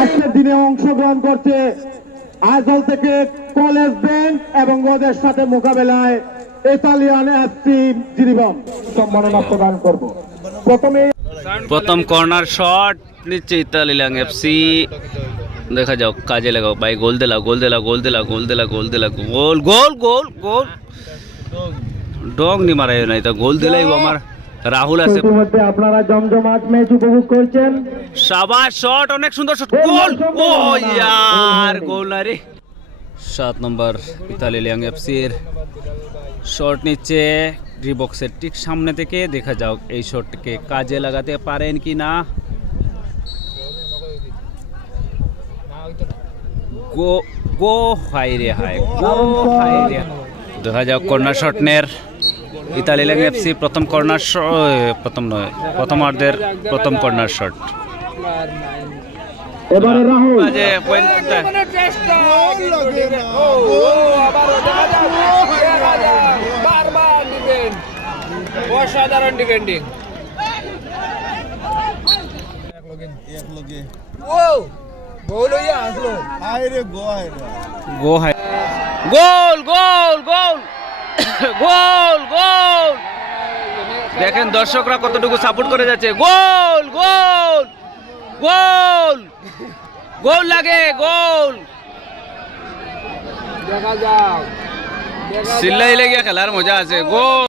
আজকের দিনে অংশগ্রহণ করছে আইজল থেকে কলেজ ব্যাংক এবং ওদের সাথে মোকাবেলায় ইতালিয়ান এফসি জিরিবম সম্মাননা প্রদান করব। প্রথম কর্নার শট নিচ্ছে ইতালিয়ান এফসি। দেখা যাও, কাজে লাগাও ভাই, গোল দিলা গোল দিলা গোল দিলা গোল দিলা গোল দিলা গোল গোল গোল গোল ডং নি মারাই নাই তো গোল দিলাই আমার রাহুল আছে। ইতিমধ্যে আপনারা জমজমাট ম্যাচ উপভোগ করছেন। শাবাশ, শট অনেক সুন্দর শট, গোল। ও ইয়ার, গোল না রে। 7 নম্বর ইতালিয়ান এফসির শট নিচ্ছে ডি বক্সের ঠিক সামনে থেকে। দেখা যাও এই শটকে কাজে লাগাতে পারেন কি না। গো গো হাই রে হাই, গো হাই রে। দেখা যাও কর্নার শট নের ইতালিয়ান এফসি প্রথম কর্নার, প্রথম নয়, প্রথমার্ধের প্রথম কর্নার শট। এবারে রাহুল যে পয়েন্টটা অসাধারণ ডিফেন্ডিং। গো হাই, গোল গোল গোল গোল গোল। দেখেন দর্শকরা কতটুকু সাপোর্ট করে যাচ্ছে। গোল গোল গোল গোল লাগে, গোল। দেখা যাক, চিল্লাই লেগে খেলার মজা আছে। গোল।